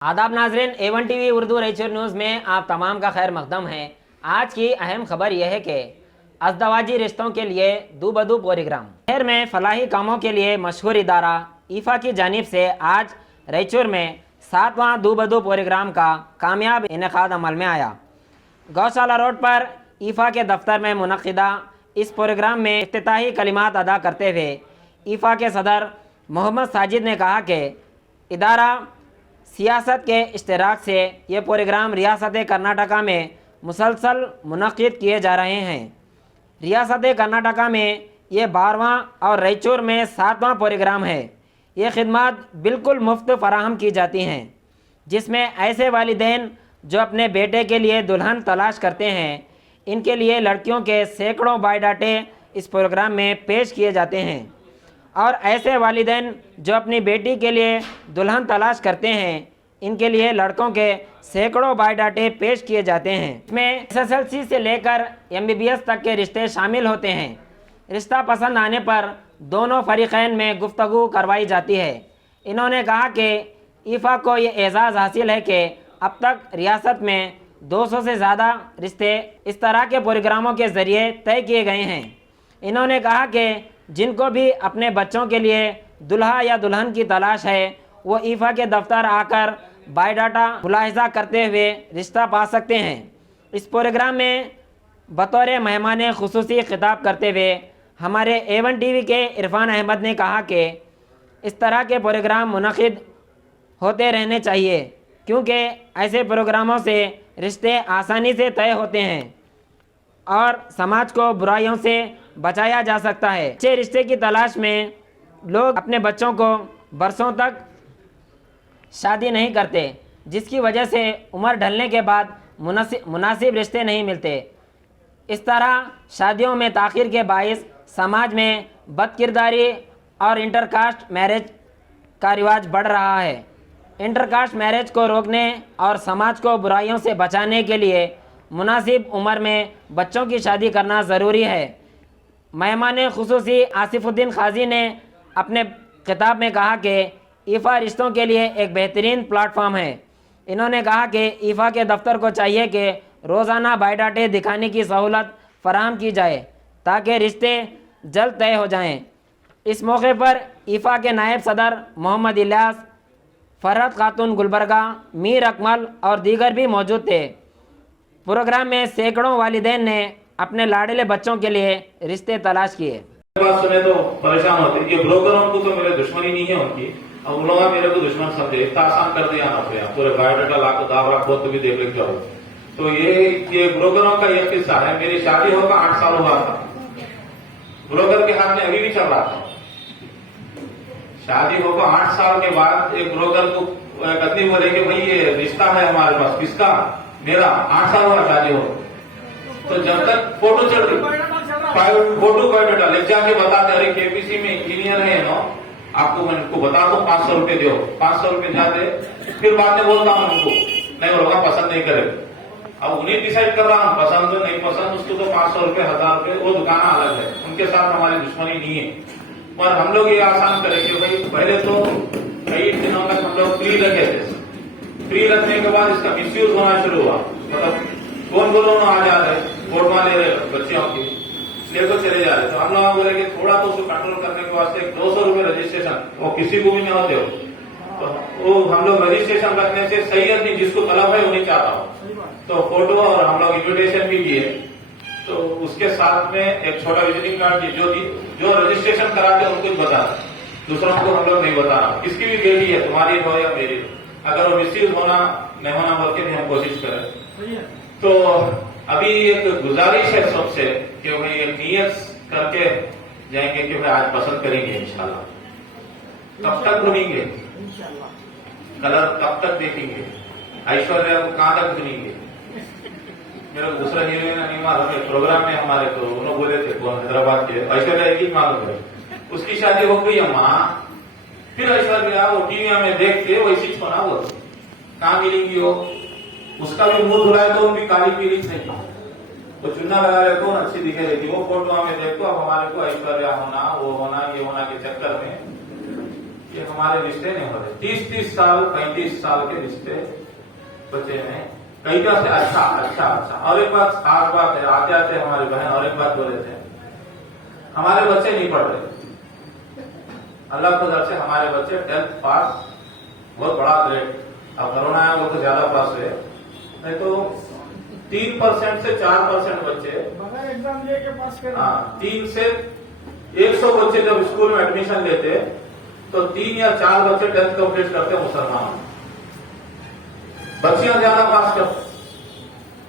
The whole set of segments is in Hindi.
आदाब नाजरीन, A1 टीवी उर्दू रेचर न्यूज़ में आप तमाम का खैर मकदम है। आज की अहम खबर यह है कि अज़दवाजी रिश्तों के लिए दू बदू प्रोग्राम। शहर में फलाही कामों के लिए मशहूर इदारा ईफा की जानिब से आज रेचूर में 7वां दू बदू प्रोग्राम का कामयाब इनेकाद अमल में आया। गौशाला रोड पर ईफा के दफ्तर में मुनक़िदा इस प्रोग्राम में इफ्तिताही कलिमात अदा करते हुए ईफा के सदर मोहम्मद साजिद ने कहा कि इदारा सियासत के इश्तराक से ये प्रोग्राम रियासत कर्नाटका में मुसलसल मुनक़िद किए जा रहे हैं। रियासत कर्नाटका में ये 12वां और रायचूर में 7वां प्रोग्राम है। ये खिदमत बिल्कुल मुफ्त फराहम की जाती हैं, जिसमें ऐसे वालिदैन जो अपने बेटे के लिए दुल्हन तलाश करते हैं, इनके लिए लड़कियों के सैकड़ों बायोडाटे इस प्रोग्राम में पेश किए जाते हैं। और ऐसे वालिदैन जो अपनी बेटी के लिए दुल्हन तलाश करते हैं, इनके लिए लड़कों के सैकड़ों बायोडाटे पेश किए जाते हैं। इसमें SSLC से लेकर MBBS तक के रिश्ते शामिल होते हैं। रिश्ता पसंद आने पर दोनों फरीक़ैन में गुफ्तगू करवाई जाती है। इन्होंने कहा कि ईफा को ये एज़ाज़ हासिल है कि अब तक रियासत में 200 से ज़्यादा रिश्ते इस तरह के प्रोग्रामों के ज़रिए तय किए गए हैं। इन्होंने कहा कि जिनको भी अपने बच्चों के लिए दुल्हा या दुल्हन की तलाश है, वो ईफा के दफ्तर आकर बायोडाटा मुलाहिजा करते हुए रिश्ता पा सकते हैं। इस प्रोग्राम में बतौर मेहमान खुसूसी खिताब करते हुए हमारे A1 टीवी के इरफान अहमद ने कहा कि इस तरह के प्रोग्राम मुनक़िद होते रहने चाहिए, क्योंकि ऐसे प्रोग्रामों से रिश्ते आसानी से तय होते हैं और समाज को बुराइयों से बचाया जा सकता है। अच्छे रिश्ते की तलाश में लोग अपने बच्चों को बरसों तक शादी नहीं करते, जिसकी वजह से उम्र ढलने के बाद मुनासिब रिश्ते नहीं मिलते। इस तरह शादियों में ताख़ीर के बाइस समाज में बदकिरदारी और इंटरकास्ट मैरिज का रिवाज बढ़ रहा है। इंटरकास्ट मैरिज को रोकने और समाज को बुराइयों से बचाने के लिए मुनासिब उम्र में बच्चों की शादी करना ज़रूरी है। मेहमान खुसूसी आसिफुद्दीन खाजी ने अपने खिताब में कहा कि ईफा रिश्तों के लिए एक बेहतरीन प्लेटफॉर्म है। इन्होंने कहा कि ईफा के दफ्तर को चाहिए कि रोज़ाना बायोडाटे दिखाने की सहूलत फराहम की जाए ताकि रिश्ते जल्द तय हो जाएं। इस मौके पर ईफा के नायब सदर मोहम्मद इलियास, फरहत खातून गुलबर्गा, मीर अकमल और दीगर भी मौजूद थे। प्रोग्राम में सैकड़ों वालिदैन ने अपने लाडले बच्चों के लिए रिश्ते तलाश किए। बात सुने तो परेशान होते, ये ब्रोकरों को तो मेरे दुश्मनी नहीं है उनकी, अब उन लोग मेरे को दुश्मन समझे, इतना आसान कर दिया ना पूरे बायोडाटा लाख दाव रखो तो भी देख लेके जाओ। तो ये ब्रोकरों का ये किस्सा है। मेरी शादी होगा 8 साल हुआ था, ब्रोकर के हाथ में अभी भी चल रहा था। शादी होगा 8 साल के बाद एक ब्रोकर को एक आदमी बोले कि भाई ये रिश्ता है हमारे पास, किसका? मेरा। 8 साल हुआ शादी हो, तो जब तक फोटो चल रही, फोटो बायोडाटा ले जाके बताते, अरे KPC में इंजीनियर है नो, आपको मैं उनको बता दो 500 रुपए दो, 500 रुपए जाते, फिर बाद में बोलता हूँ उनको, नहीं बोलूंगा पसंद नहीं करे। अब उन्हें डिसाइड कर रहा हूँ पसंद हो नहीं पसंद, उसको तो 500 रुपए 1000 रुपए, वो दुकान अलग है, उनके साथ हमारी दुश्मनी नहीं है। पर हम लोग ये आसान करेंगे भाई, पहले तो कई दिनों तक हम लोग फ्री रखे थे। फ्री रखने के बाद इसका मिसयूज होना शुरू हुआ, मतलब कौन दोनों आ जा रहे, वोट वाले बच्चियों की लेकर चले जा रहे। तो हम लोग बोले कि थोड़ा तो उसको कंट्रोल करने के वास्ते 200 रुपए रजिस्ट्रेशन, वो किसी को भी नहीं होते हो, तो वो हम लोग रजिस्ट्रेशन रखने से सही नहीं, जिसको तलब है वो नहीं चाहता हो। तो फोटो और हम लोग इन्विटेशन भी किए, तो उसके साथ में एक छोटा विजिटिंग कार्ड जो रजिस्ट्रेशन कराते हैं उनको बता, दूसरों को हम लोग नहीं बताना। किसकी भी बेटी है, तुम्हारी हो या मेरी, अगर वो मिसयूज होना नहीं होना बोल के भी हम कोशिश करें। तो अभी एक गुजारिश है सबसे कि भाई एक नियत करके जाएंगे कि भाई आज पसंद करेंगे इंशाल्लाह। कब तक घूमेंगे, कलर कब तक देखेंगे, ऐश्वर्या को कहां तक घूमेंगे। मेरा दूसरा हीरोइन नहीं मालूम है, प्रोग्राम में हमारे तो उन्होंने बोले थे हैदराबाद के, ऐश्वर्या एक ही मालूम है, उसकी शादी हो गई अम्मा, फिर ऐश्वर्या वो टीवी में देख के वैसी छोना वो कहाँ मिलेंगी हो, उसका भी मुंह धुलाए तो उनकी काली पीली नहीं, तो चुन्ना लगा रहे कौन अच्छी दिखे रहती, वो फोटो हमें देखो। अब हमारे को ऐश्वर्या होना, वो होना, ये होना के चक्कर में ये हमारे रिश्ते नहीं हो रहे। 30-30 साल 35 साल के रिश्ते बच्चे में कई का से अच्छा। और एक बात खास बात है, आते आते हमारे बहन और एक बात बोले थे, हमारे बच्चे नहीं पढ़ रहे। अल्लाह को दर से हमारे बच्चे 10th पास, बहुत बड़ा ग्रेड। अब कोरोना आया वो तो ज्यादा पास हुए, नहीं तो 3% से 4% बच्चे एग्जाम दे के पास कर। 3 से 100 बच्चे जब स्कूल में एडमिशन लेते तो 3 या 4 बच्चे 10th कंप्लीट करते मुसलमान। बच्चियां ज्यादा पास कर,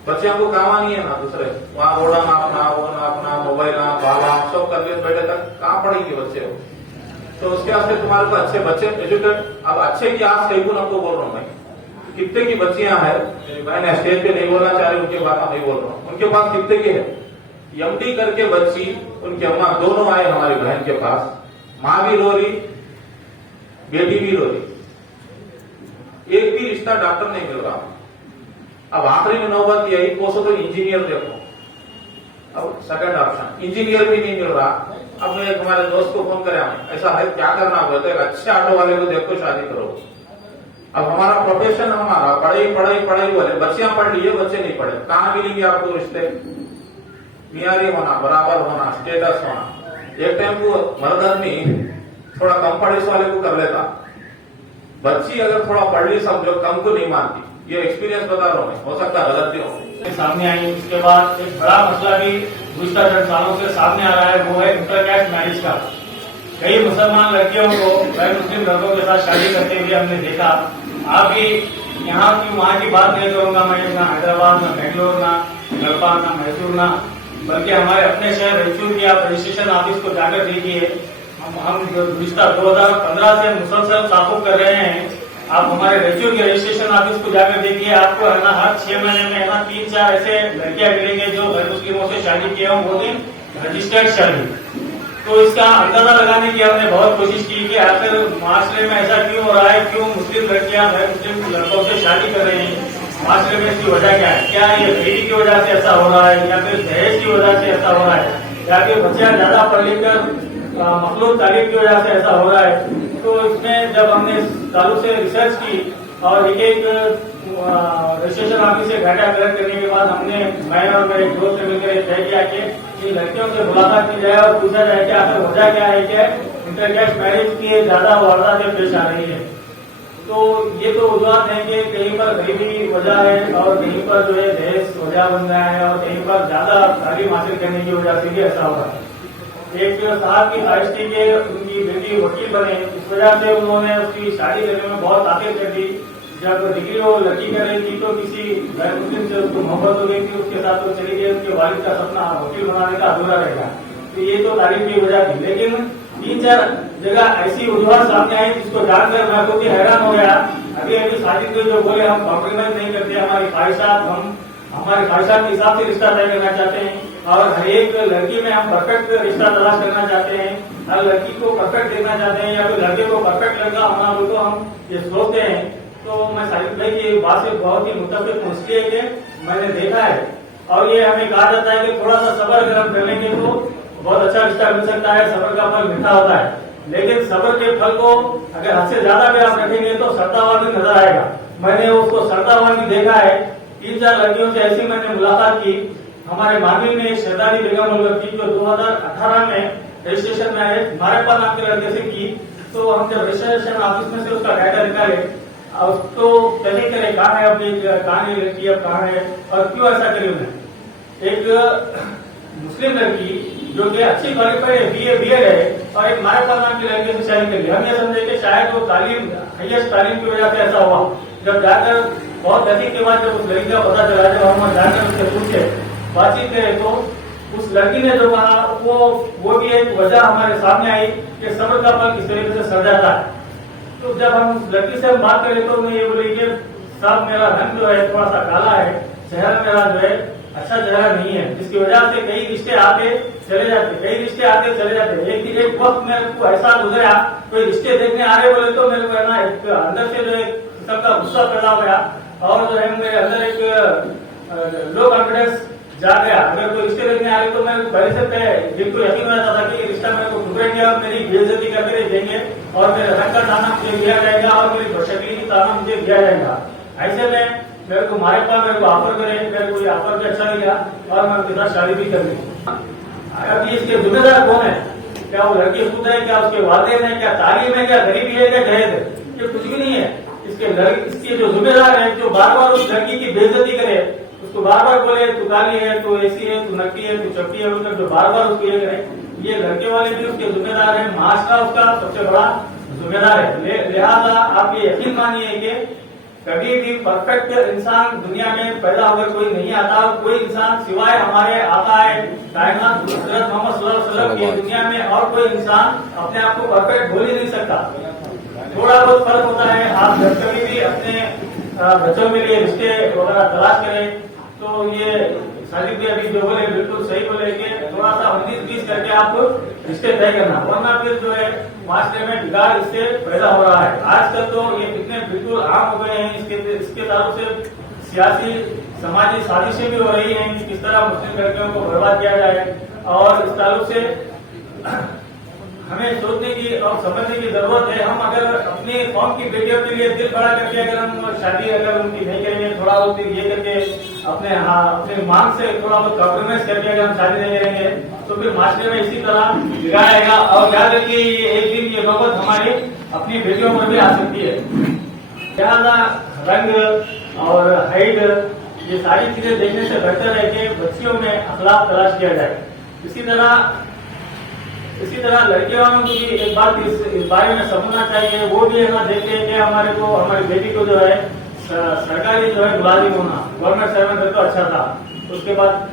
बच्चियों को काम नहीं है ना दूसरे, वहां रोड़ा नापना, वो नापना, मोबाइल नाप, बाबा सब करके बैठे तक कहाँ पढ़ेंगे बच्चे हो। तो उसके वास्ते तुम्हारे को अच्छे बच्चे एजुकेट, अब अच्छे की आज कई गुण आपको बोल रहा हूँ मैं। कितने की बच्चियां हैं, मैंने स्टेज पे नहीं बोलना चाह रही, उनके बात नहीं बोल रहा हूँ, उनके पास कितने की है एमडी करके बच्ची, उनकी अम्मा दोनों आए हमारी बहन के पास, माँ भी रो रही, बेटी भी रो रही, एक भी रिश्ता डॉक्टर नहीं मिल रहा। अब आखिरी में नौबत यही पोसो तो इंजीनियर देखो, अब सेकंड ऑप्शन इंजीनियर भी नहीं मिल रहा। अब मैं एक हमारे दोस्त को फोन करे, ऐसा है क्या करना बोलते, एक अच्छे ऑटो वाले को देखो शादी करो। अब हमारा प्रोफेशन हमारा पढ़ाई बोले, बच्चियां पढ़ ली है, बच्चे नहीं पढ़े, कहाँ मिलेंगे आपको रिश्ते? मियारी होना, बराबर होना, स्टेटस होना। एक टाइम को मर्द आदमी थोड़ा कम पढ़े वाले को कर लेता, बच्ची अगर थोड़ा पढ़ ली समझो कम को नहीं मानती। ये एक्सपीरियंस बता रहा हूं मैं, हो सकता है गलत भी हो। सामने आई, उसके बाद एक बड़ा मसला भी गुज़श्ता चंद सालों से सामने आ रहा है, वो है इंटरकास्ट मैरिज का। कई मुसलमान लड़कियों को गैर मुस्लिम लड़कों के साथ शादी करते हुए हमने देखा। आप भी यहाँ की वहाँ की बात नहीं करूंगा मैं, ना हैदराबाद, ना बेंगलोर, ना गढ़पा, ना मैसूर, ना बल्कि हमारे अपने शहर रायचूर की आप रजिस्ट्रेशन ऑफिस को जाकर देखिए। हम गुज़श्ता 2015 से मुसलसल ताकुब कर रहे हैं। आप हमारे रायचूर के रजिस्ट्रेशन ऑफिस को जाकर देखिए, आपको है ना हर 6 महीने में है ना 3-4 ऐसे लड़कियां मिलेंगे जो गैर मुस्लिमों से शादी किए हों, वो भी रजिस्टर्ड शादी। तो इसका अंदाजा लगाने की हमने बहुत कोशिश की कि आखिर माशरे में ऐसा क्यों हो रहा है, क्यों मुस्लिम लड़कियां गैर मुस्लिम लड़कों से शादी कर रही हैं, माशरे में इसकी वजह क्या है? क्या ये गरीबी की वजह से ऐसा हो रहा है, या फिर दहेज की वजह से ऐसा हो रहा है, या फिर बच्चियां ज्यादा पढ़ लिख कर मखलूक तालीम की वजह से ऐसा हो रहा है? तो इसमें जब हमने चालू से रिसर्च की और एक रजिस्ट्रेशन ऑफिस से डाटा कलेक्ट करने के बाद हमने, मैं और मेरे दोस्त से मिलकर तय किया कि इन लड़कियों से मुलाकात की जाए और पूछा जाए कि आखिर वजह क्या है कि इंटरकास्ट मैरिज की ज्यादा वारदातें पेश आ रही है। तो ये तो वजह है कि कहीं पर गरीबी वजह है और कहीं पर जो है दहेज वजह बन रहा है और कहीं पर ज्यादा तालीम हासिल करने की वजह से भी ऐसा हो रहा है। एक साहब की ख्वाहिश थी कि उनकी बेटी वकील बने, इस वजह से उन्होंने उसकी शादी करने में बहुत ताकीद कर दी। जब डिग्री वो लड़की कर रही थी तो किसी गैर मुस्लिम से उसको मोहब्बत हो गई थी, उसके साथ वो चली गई, उसके वालिद का सपना वकील बनाने का अधूरा रह गया। तो ये तो तारीफ की वजह थी, लेकिन 3-4 जगह ऐसी वजूहत सामने आई जिसको जानकर मैं खुद ही हैरान हो गया। अभी साजिद को जो बोले हम कॉम्प्रोमाइज नहीं करते, हमारी ख्वाहिशात, हम हमारे ख्वाहिशात के हिसाब से रिश्ता तय करना चाहते हैं और हर एक लड़की में हम परफेक्ट रिश्ता तलाश करना चाहते हैं, हर लड़की को परफेक्ट देखना चाहते हैं या फिर लड़के को परफेक्ट लड़का होना हो, तो हम ये सोचते हैं। तो मैं साजिद भाई की बात से बहुत ही मुत्तफिक हूं, इसलिए कि मैंने देखा है और ये हमें कहा जाता है कि थोड़ा सा सब्र अगर हम कर लेंगे तो बहुत अच्छा रिश्ता मिल सकता है। सब्र का फल मीठा होता है, लेकिन सब्र के फल को अगर हद से ज्यादा भी आप रखेंगे तो सत्तावान भी नजर आएगा। मैंने उसको सत्तावान भी देखा है। 3-4 लड़कियों से ऐसी मैंने मुलाकात की। हमारे मानवी में शहजादी बेगम थी जो 2018 में रजिस्ट्रेशन मैरिज हमारे पास नाम के लड़के से की। तो हम जब रजिस्ट्रेशन ऑफिस में से उसका डाटा निकाले तो पहले करे कहाँ है अपनी कहानी लड़की, अब कहाँ है और क्यों ऐसा करी उन्हें। एक मुस्लिम लड़की जो कि अच्छी क्वालिफाइड है, बीएड है और एक हमारे पास नाम की लड़की से शादी करी। हम ये समझे कि शायद वो तालीम, हाईएस्ट तालीम की वजह से ऐसा हुआ। जब जाकर बहुत तहकीक के बाद जब उस लड़की का पता चला, जब हम जाकर उससे पूछे, बातचीत करें, तो उस लड़की ने जो कहा वो भी एक वजह हमारे सामने आई कि सब्र का फल किस तरीके से सड़ जाता है। तो जब हम उस लड़की से बात करें तो मैं ये बोली कि साहब मेरा रंग जो है थोड़ा सा काला है, चेहरा मेरा जो है अच्छा चेहरा नहीं है, जिसकी वजह से कई रिश्ते आते चले जाते। एक वक्त मेरे को ऐसा गुजरा, कोई रिश्ते देखने आ रहे बोले तो मेरे को है ना एक अंदर से जो एक किस्म का गुस्सा पैदा हो गया और जो है मेरे अंदर एक लो कॉन्फिडेंस जा गया, अगर कोई रिश्ते देखने आ रही तो मैं पहले से बिल्कुल यकीन हो जाता था कि रिश्ता मेरे को ठुकरेंगे और मेरी बेइज्जती करके देंगे और मेरे रंग का ताना मुझे दिया जाएगा और मेरी शक्ल की ताना मुझे दिया जाएगा। ऐसे में मेरे को हमारे पास मेरे को ऑफर करे, मेरे को ये ऑफर भी अच्छा लगा और मैं उनके साथ शादी भी कर ली। अभी इसके जिम्मेदार कौन है? क्या वो लड़की खुद है, क्या उसके वालिदैन है, क्या तालीम है, क्या गरीबी है, क्या दहेज है? ये कुछ भी नहीं है। इसके जो जिम्मेदार है, जो बार बार उस लड़की की बेइज्जती करे, उसको बार बार बोले तू काली है, तू ऐसी है, तू नकली है, तू चपटी है, जो बार बार उसको ये करे, ये लड़के वाले भी उसके जिम्मेदार है, मास्टर उसका सबसे बड़ा जिम्मेदार है। लिहाजा आप ये यकीन मानिए कि कभी भी परफेक्ट इंसान दुनिया में पैदा होकर कोई नहीं आता। कोई इंसान सिवाय हमारे आका है कायनात हज़रत मोहम्मद सल्लल्लाहु अलैहि वसल्लम की दुनिया में और कोई इंसान अपने आप को परफेक्ट बोल ही नहीं सकता। थोड़ा बहुत फर्क होता है। आप जब कभी भी अपने बच्चों के लिए रिश्ते वगैरह तलाश करें तो ये साजिद भी अभी जो बोले बिल्कुल सही बोले कि थोड़ा सा 19-20 करके आप रिश्ते तय करना, वरना फिर जो है माशरे में बिगाड़ इससे पैदा हो रहा है। आजकल तो ये कितने बिल्कुल आम हो गए हैं। इसके ताल्लुक से सियासी समाजी साजिशें भी हो रही हैं कि किस तरह मुस्लिम लड़कियों को बर्बाद किया जाए और इस ताल्लुक से हमें सोचने की और समझने की जरूरत है। हम अगर अपनी कौम की बेटियों के लिए दिल बड़ा करके अगर हम शादी अगर उनकी नहीं करेंगे, थोड़ा बहुत ये करके अपने मांग से थोड़ा बहुत कॉम्प्रोमाइज करके अगर हम शादी नहीं करेंगे तो फिर माशरे में इसी तरह बिगाड़ेगा। और याद रखिए एक दिन ये नौबत हमारी अपनी बेटियों पर भी आ सकती है। लिहाजा रंग और हाइट ये सारी चीजें देखने से बेहतर है कि बच्चियों में अखलाक तलाश किया जाए। इसी तरह लड़कियों को भी एक बात इस बारे में समझना चाहिए, वो भी है ना देखते हैं कि हमारी बेटी को जो है सरकारी जो है मुलाजिम होना, गवर्नमेंट सर्वेंट तो अच्छा था, उसके बाद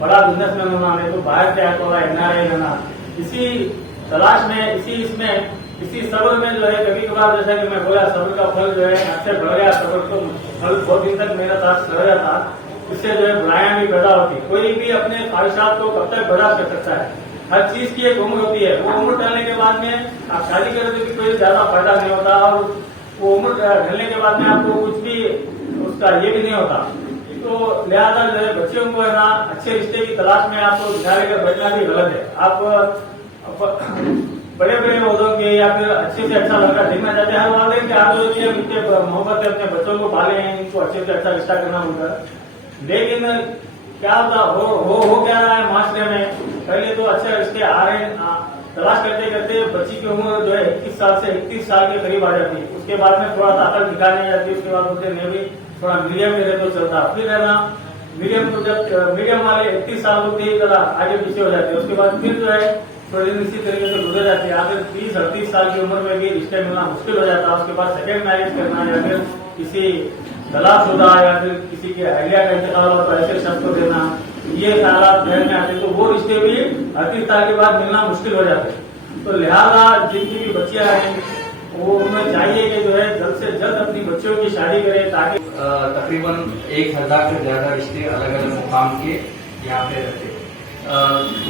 बड़ा बिजनेसमैन होना, नहीं तो बाहर से आया होगा NRI होना। इसी तलाश में इसी सब्र में जो है कभी कभार जैसा कि मैं बोला सब्र का फल जो है अच्छे बढ़ गया, सब्र तो फल बहुत दिन तक मेरा साथ रह गया था। इससे जो है बुराइयां भी पैदा होती। कोई भी अपने ख्वाहिशात को कब तक बढ़ा सकता है? हर चीज की एक उम्र होती है। वो उम्र ढलने के बाद में आप शादी करें तो भी कोई ज्यादा फायदा नहीं होता और वो उम्र ढलने के बाद में आपको कुछ भी उसका ये भी नहीं होता। तो लिहाजा जो है बच्चियों को है ना अच्छे रिश्ते की तलाश में आपको बिठा लेकर बैठना भी गलत है। आप बड़े ओहदों के या फिर अच्छे से अच्छा लड़का देखना चाहते हैं। हर वाले के आप जो इतने मोहब्बत से अपने बच्चों को पाले हैं, इनको अच्छे से अच्छा रिश्ता करना होगा। लेकिन क्या होता हो क्या रहा है माशरे में? पहले तो अच्छे रिश्ते आ रहे हैं, तलाश करते करते बच्ची की उम्र जो है 21 साल से 31 साल के करीब आ जाती है। उसके बाद में थोड़ा सा अकल दिखाने जाती है। उसके बाद बोलते नहीं भी थोड़ा मीडियम में रहे तो चलता। फिर है ना मीडियम को जब मीडियम वाले 31 साल होते ही जरा आगे पीछे हो जाते हैं। उसके बाद फिर जो है थोड़ी इसी तरीके से गुजर जाती है। आखिर 30-38 साल की उम्र में भी रिश्ते मिलना मुश्किल हो जाता है। उसके बाद सेकेंड मैरिज करना या फिर किसी तलाशुदा या फिर किसी के अहलिया का इंतकाल हो तो ऐसे शख्स को देना, ये हालात ध्यान में आते तो वो रिश्ते भी 38 साल के बाद मिलना मुश्किल हो जाते। तो लिहाजा जिनकी भी बच्चियां हैं वो उन्हें चाहिए कि जो है जल्द से जल्द अपनी बच्चियों की शादी करें ताकि तकरीबन 1000 से ज्यादा रिश्ते अलग अलग मुकाम के यहाँ पे रहते।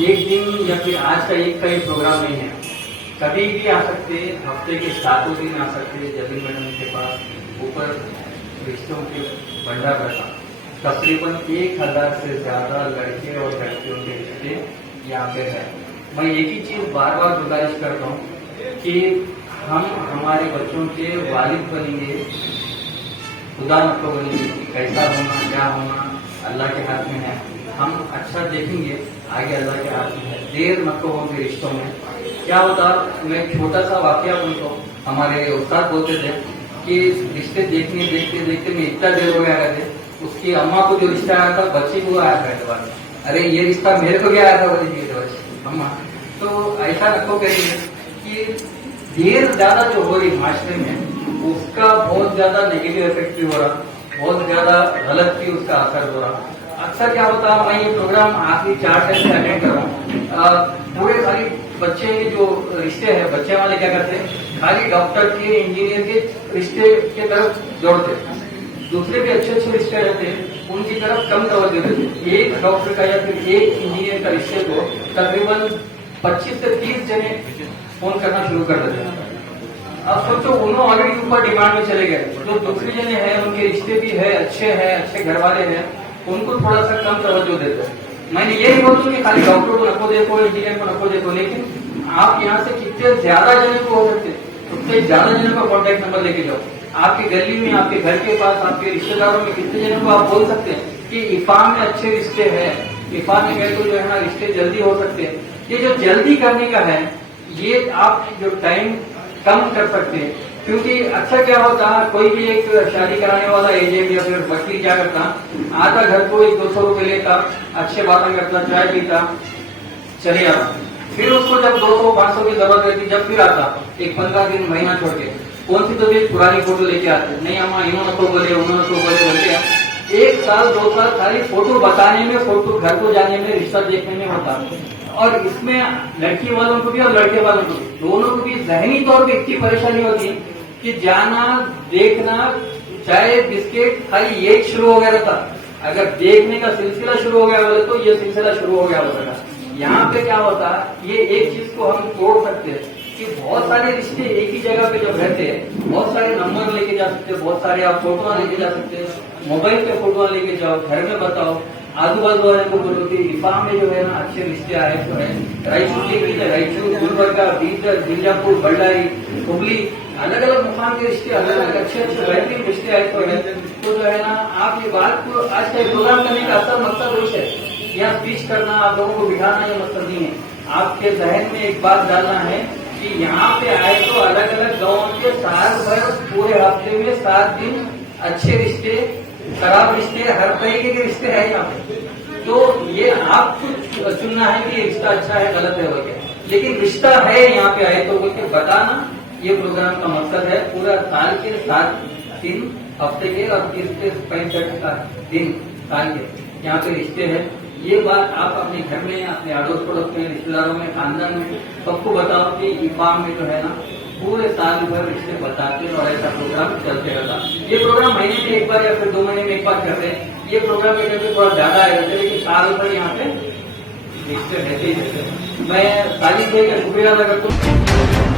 एक दिन या फिर आज का एक का ही प्रोग्राम नहीं है, कभी भी आ सकते, हफ्ते के 7 दिन आ सकते। जबीन मैडम के पास ऊपर रिश्तों के भंडार रखा, तकरीबन 1000 से ज्यादा लड़के और लड़कियों के रिश्ते यहाँ पे है। मैं एक ही चीज बार बार गुजारिश करता हूँ कि हम हमारे बच्चों के वालिद बनेंगे, खुदा न तो बनेंगे। कैसा होना क्या होना अल्लाह के हाथ में है। हम अच्छा देखेंगे, आगे अल्लाह के हाथ में है। देर न तो होंगे रिश्तों में। क्या होता, मैं छोटा सा वाकया उनको हमारे उस्ताद बोलते थे कि रिश्ते देखते देखते मैं इतना देर हो गया करते, उसकी अम्मा को जो रिश्ता आया था बच्ची को आया था, अरे ये रिश्ता मेरे को भी आया था बोली अम्मा। तो ऐसा रखो करिए कि देर ज्यादा जो हो रही माशरे में उसका बहुत ज्यादा नेगेटिव इफेक्ट भी हो रहा, बहुत ज्यादा गलत भी उसका असर हो रहा। अक्सर क्या होता है, मैं ये प्रोग्राम आखिरी 4 टाइम से अटेंड कर रहा हूँ। पूरे सारी बच्चे जो रिश्ते हैं, बच्चे वाले क्या करते हैं, खाली डॉक्टर के इंजीनियर के रिश्ते के तरफ दौड़ते, दूसरे भी अच्छे अच्छे रिश्ते रहते हैं उनकी तरफ कम तवज्जो देते। एक डॉक्टर का या फिर एक इंजीनियर का रिश्ते को तकरीबन 25 से 30 जने फोन करना शुरू कर देते हैं। अब सोचो उन्होंने ऑलरेडी ऊपर डिमांड में चले गए, जो दूसरे जने हैं उनके रिश्ते भी है, अच्छे घर वाले हैं, उनको थोड़ा सा कम तवज्जो देते हैं। मैंने ये नहीं बोलूँ कि खाली डॉक्टर को नको देखो, इंजीनियर को नको देखो, लेकिन आप यहाँ से कितने ज्यादा जने को हो सकते उतने ज्यादा जनों का कॉन्टेक्ट नंबर लेके जाओ। आपके गली में, आपके घर के पास, आपके रिश्तेदारों में कितने जनों को आप बोल सकते हैं कि इफा में अच्छे रिश्ते हैं, इफा में गए तो जो है ना रिश्ते जल्दी हो सकते हैं। ये जो जल्दी करने का है, ये आप जो टाइम कम कर सकते हैं। क्योंकि अच्छा क्या होता, कोई भी एक शादी कराने वाला एजेंट या फिर वकील क्या करता, आता घर को 100-200 रुपए लेता, अच्छे बातें करता, चाय पीता, चले आता। फिर उसको जब 200-500 की जरूरत रहती, जब फिर आता, एक 15 दिन महीना छोड़ के कौन सी तो भी पुरानी फोटो लेके आते, नहीं हम इन्होंने तो बोले, उन्होंने तो बोले बोलते 1 साल 2 साल खाली फोटो बताने में, फोटो घर को जाने में, रिश्ता देखने में होता। और इसमें लड़की वालों को भी और लड़के वालों को भी, दोनों को भी जहनी तौर पर इतनी परेशानी होती है कि जाना, देखना, चाय बिस्किट, खाली ये शुरू हो गया था। अगर देखने का सिलसिला शुरू हो गया बोले तो ये सिलसिला शुरू हो गया होता था। यहाँ पे क्या होता, ये एक चीज को हम तोड़ सकते हैं कि बहुत सारे रिश्ते एक ही जगह पे जब रहते हैं, बहुत सारे नंबर लेके जा सकते हैं, बहुत सारे आप फोटो लेके जा सकते हैं, मोबाइल पे फोटो लेके जाओ, घर में बताओ, आजू बाजू वाले को बोलो कि इफा में जो है ना अच्छे रिश्ते आए तो है, रायचूर, गुलबर्गा, बीदर, बीजापुर, बल्लारी, हुगली, अलग अलग मुकाम के रिश्ते, अलग अलग अच्छे बेहतरीन रिश्ते आए तो है। तो जो है ना आप ये बात को आज का प्रोग्राम करने का असल मकसद वही है, यहाँ स्पीच करना, आप लोगों को बिठाना ये मकसद नहीं है। आपके जहन में एक बात डालना है कि यहाँ पे आए तो अलग अलग गाँव के साल भर पूरे हफ्ते में 7 दिन अच्छे रिश्ते, खराब रिश्ते, हर तरीके के रिश्ते हैं यहाँ पे। तो ये आपको चुनना है कि ये रिश्ता अच्छा है गलत है वो क्या, लेकिन रिश्ता है यहाँ पे आए तो बोल के बताना ये प्रोग्राम का मकसद है। पूरा साल के 7 दिन हफ्ते के और 30 से 65 दिन साल के यहाँ पे रिश्ते हैं। ये बात आप अपने घर में, अपने अड़ोस पड़ोस में, रिश्तेदारों में, खानदान में सबको बताओ कि इफा में जो है ना पूरे साल भर रिश्ते बताते और ऐसा प्रोग्राम चलते रहता। ये प्रोग्राम महीने में एक बार या फिर 2 महीने में एक बार करते हैं। ये प्रोग्राम के करके थोड़ा ज्यादा रहते हैं, लेकिन साल भर यहाँ पे रिश्ते रहते ही रहते हैं। मैं तालीम भाई का शुक्रिया अदा करता हूँ।